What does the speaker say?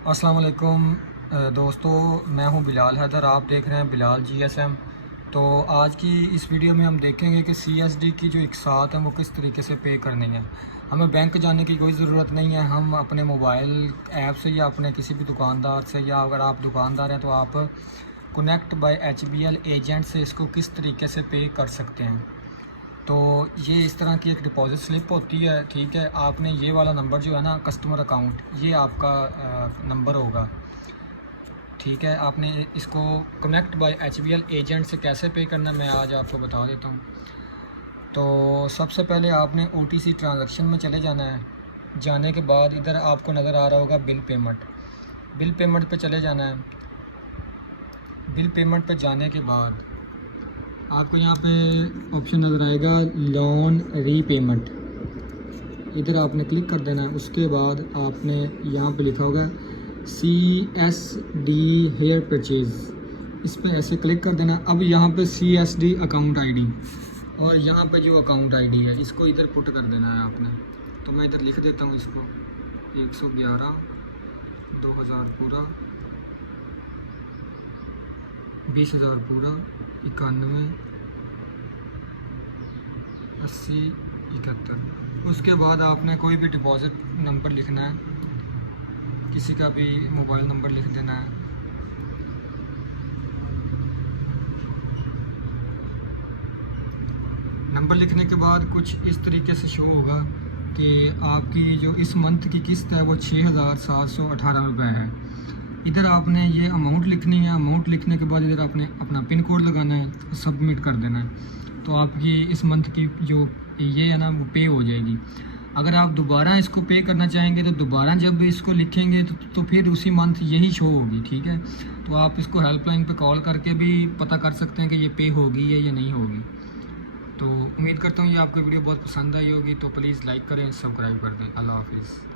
अस्सलाम वालेकुम दोस्तों, मैं हूं बिलाल हैदर। आप देख रहे हैं बिलाल जीएसएम। तो आज की इस वीडियो में हम देखेंगे कि सीएसडी की जो इकसात हैं वो किस तरीके से पे करनी है। हमें बैंक जाने की कोई ज़रूरत नहीं है। हम अपने मोबाइल ऐप से या अपने किसी भी दुकानदार से, या अगर आप दुकानदार हैं तो आप कनेक्ट बाय एचबीएल एजेंट से इसको किस तरीके से पे कर सकते हैं। तो ये इस तरह की एक डिपॉज़िट स्लिप होती है, ठीक है। आपने ये वाला नंबर जो है ना, कस्टमर अकाउंट, ये आपका नंबर होगा, ठीक है। आपने इसको कनेक्ट बाय एचबीएल एजेंट से कैसे पे करना है मैं आज आपको बता देता हूँ। तो सबसे पहले आपने ओटीसी ट्रांजैक्शन में चले जाना है। जाने के बाद इधर आपको नज़र आ रहा होगा बिल पेमेंट। बिल पेमेंट पे चले जाना है। बिल पेमेंट पे जाने के बाद आपको यहाँ पे ऑप्शन नज़र आएगा लोन रीपेमेंट। इधर आपने क्लिक कर देना है। उसके बाद आपने यहाँ पे लिखा होगा CSD हेयर परचेज़, इस पर ऐसे क्लिक कर देना। अब यहाँ पे CSD अकाउंट आईडी और यहाँ पे जो अकाउंट आईडी है इसको इधर पुट कर देना है आपने। तो मैं इधर लिख देता हूँ इसको 111 2000 पूरा, 20,000 पूरा, 91 80 71। उसके बाद आपने कोई भी डिपॉज़िट नंबर लिखना है, किसी का भी मोबाइल नंबर लिख देना है। नंबर लिखने के बाद कुछ इस तरीके से शो होगा कि आपकी जो इस मंथ की किस्त है वो 6,718 रुपये है। इधर आपने ये अमाउंट लिखनी है। अमाउंट लिखने के बाद इधर आपने अपना पिन कोड लगाना है, सबमिट कर देना है। तो आपकी इस मंथ की जो ये है ना वो पे हो जाएगी। अगर आप दोबारा इसको पे करना चाहेंगे तो दोबारा जब इसको लिखेंगे तो फिर उसी मंथ यही शो होगी, ठीक है। तो आप इसको हेल्पलाइन पे कॉल करके भी पता कर सकते हैं कि ये पे होगी या नहीं होगी। तो उम्मीद करता हूँ ये आपको वीडियो बहुत पसंद आई होगी। तो प्लीज़ लाइक करें, सब्सक्राइब कर दें। अल्लाह हाफिज़।